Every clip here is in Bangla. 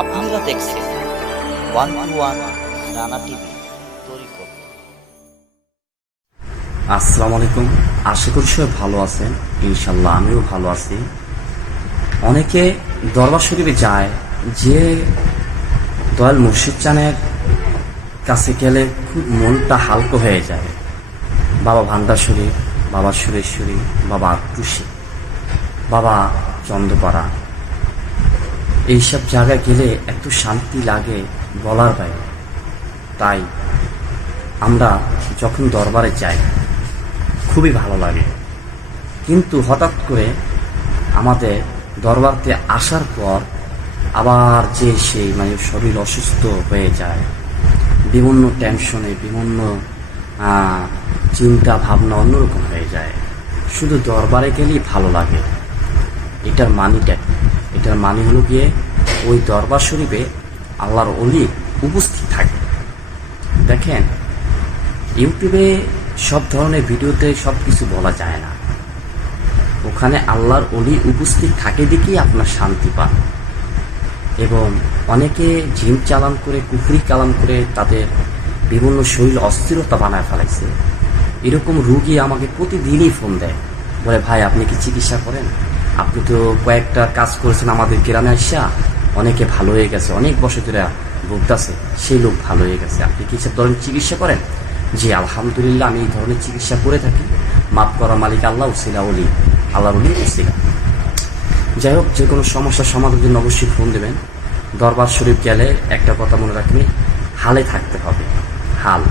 আপনারা দেখছেন one two one Rana TV Tariqat. আসসালামু আলাইকুম। আশা করি সবাই ভালো আছেন। ইনশাল্লাহ আমিও ভালো আছি। অনেকে দরবার শরীফে যায়, যে দয়াল মুর্শিদ চানের কাছে গেলে খুব মনটা হালকা হয়ে যায়। বাবা ভান্ডার শরীফ, বাবা সুরেশ্বরী, বাবা আক্রুশী, বাবা চন্দ্রপাড়া, এইসব জায়গায় গেলে একটু শান্তি লাগে বলার বাইরে। তাই আমরা যখন দরবারে যাই খুবই ভালো লাগে। কিন্তু হঠাৎ করে আমাদের দরবারতে আসার পর আবার যে সেই শরীর অসুস্থ হয়ে যায়, বিভিন্ন টেনশনে, বিভিন্ন চিন্তা ভাবনা অন্যরকম হয়ে যায়। শুধু দরবারে গেলেই ভালো লাগে। এটার মানিটা, এটার মানে হলো গিয়ে ওই দরবার শরীফে আল্লাহর ওলি উপস্থিত থাকে। দেখেন, ইউটিউবে সব ধরনের ভিডিওতে সব কিছু বলা যায় না। ওখানে আল্লাহর ওলি উপস্থিত থাকে দেখেই আপনার শান্তি পান। এবং অনেকে জিন চালান করে, কুফরি কালাম করে তাদের বিভিন্ন শরীর অস্থিরতা বানায় ফেলাইছে। এরকম রুগী আমাকে প্রতিদিনই ফোন দেয়, বলে ভাই আপনি কি চিকিৎসা করেন? আপনি তো কয়েকটা কাজ করেছেন আমাদের গ্রামে আসা, অনেকে ভালো হয়ে গেছে, অনেক বছর ধরে ভুগতেছে, সেই লোক ভালো হয়ে গেছে, আপনি কি সব ধরনের চিকিৎসা করেন? জি আলহামদুলিল্লাহ, আমি এই ধরনের চিকিৎসা করে থাকি। মাফ করা মালিক আল্লাহ, উসিলা ওলি, আল্লাহর ওলি উসিলা। যাই হোক, যে কোনো সমস্যার সমাধানের জন্য অবশ্যই ফোন দেবেন। দরবার শরীফ গেলে একটা কথা মনে রাখবেন, হালে থাকতে হবে। হাল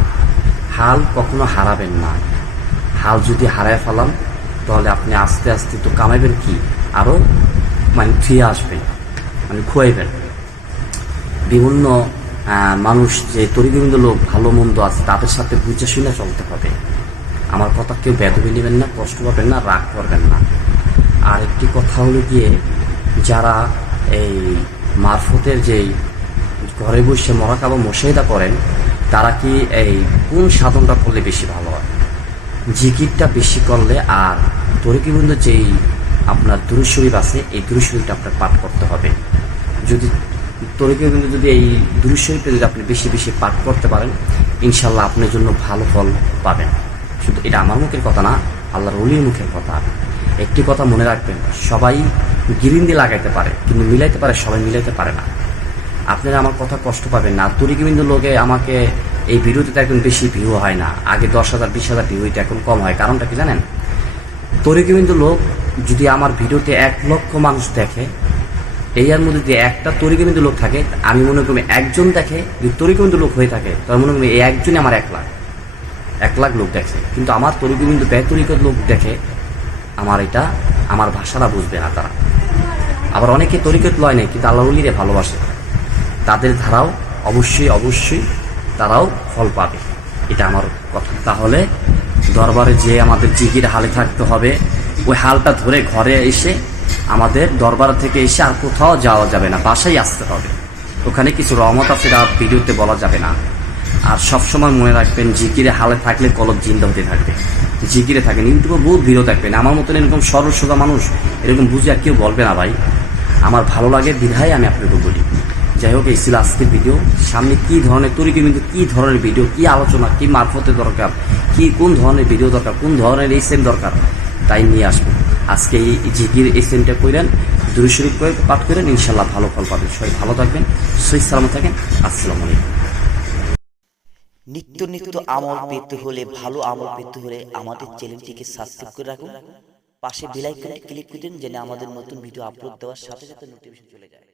হাল কখনো হারাবেন না। হাল যদি হারায় ফেলান তাহলে আপনি আস্তে আস্তে তো কামাইবেন কি, আরও ফিরে আসবেন, খুয়াইবেন। বিভিন্ন মানুষ যে তরিগোবিন্দ লোক ভালো মন্দ আছে, তাদের সাথে বুঝে শুনে চলতে হবে। আমার কথা কেউ বেদবি নেবেন না, কষ্ট পাবেন না, রাগ করবেন না। আর একটি কথা হলো গিয়ে, যারা এই মারফতের যেই ঘরে বসে মরাকাবা মুশাহিদা করেন, তারা কি এই কোন সাধনটা করলে বেশি ভালো হয়? জিকিরটা বেশি করলে, আর তরিগোবিন্দ যেই আপনার দুরূদ শরীফ আছে, এই দুরূদ শরীফটা আপনার পাঠ করতে হবে। যদি তরিগোবিন্দ যদি এই দুরূদ শরীফটা যদি আপনি বেশি বেশি পাঠ করতে পারেন, ইনশাল্লাহ আপনার জন্য ভালো ফল পাবেন। শুধু এটা আমার মুখের কথা না, আল্লাহর ওলির মুখের কথা। একটি কথা মনে রাখবেন, সবাই গিরিন্দি লাগাইতে পারে কিন্তু মিলাইতে পারে, সবাই মিলাইতে পারে না। আপনারা আমার কথা কষ্ট পাবেন না। তরিগোবিন্দ লোকে আমাকে এই ভিডিওতে তো এখন বেশি ভিউ হয় না। আগে 10,000 20,000 ভিউ হইতে এখন কম হয়। কারণটা কি জানেন? তরিগোবিন্দ লোক যদি আমার ভিডিওতে 1 লক্ষ মানুষ দেখে, এর মধ্যে যদি একটা তরিগোবিন্দ লোক থাকে, আমি মনে করি একজন দেখে, যদি তরিগোবিন্দ লোক হয়ে থাকে তাহলে মনে করি এই একজনই আমার 1 লাখ লোক দেখে। কিন্তু আমার তরিগোবিন্দ বেতরিকত লোক দেখে, আমার ভাষাটা বুঝবে না তারা। আবার অনেকে তরিকত লয় নেই কিন্তু আল্লাহ ওলিরে ভালোবাসে, তাদের ধারাও অবশ্যই তারাও ফল পাবে। এটা আমার কথা। তাহলে দরবারে যে আমাদের জিকির হালে থাকতে হবে, ওই হালটা ধরে ঘরে এসে, আমাদের দরবার থেকে এসে আর কোথাও যাওয়া যাবে না, বাসায় আসতে হবে। ওখানে কিছু রহমত আছে, ভিডিওতে বলা যাবে না। আর সবসময় মনে রাখবেন, জিকিরে হালে থাকলে কলব জিন্দা হতে থাকবে। জিকিরে থাকেন, ইউটিউবে বহুত ভিডিও থাকবেন। আমার মতন এরকম সরল সোজা মানুষ এরকম বুঝে আর কেউ বলবে না ভাই। আমার ভালো লাগে বিধায় আমি আপনাকে বলি। যাই হোক, এই ছিল আজকের ভিডিও। সামনে কি ধরনের তরিগোবিন্দ, কি ধরনের ভিডিও, কি আলোচনা, কি মারফতের দরকার, কি কোন ধরনের ভিডিও দরকার, কোন ধরনের এসএম দরকার, তাই নিয়ে আসবো। আজকে এই জিকির এসএমটা করেন, দুরূদ শরীফ করে পাঠ করেন, ইনশাল্লাহ ভালো ফল পাবেন। সবাই ভালো থাকবেন, সহিহ সালামত থাকেন। আসসালামু আলাইকুম। নিত্য নিত্য আমল পেতে হলে, ভালো আমল পেতে হলে আমাদের চ্যানেলটিকে সাবস্ক্রাইব করে রাখুন। পাশে বেল আইকনটি ক্লিক করে দিন, যেন আমাদের নতুন ভিডিও আপলোড দেওয়ার সাথে সাথে নোটিফিকেশন চলে যায়।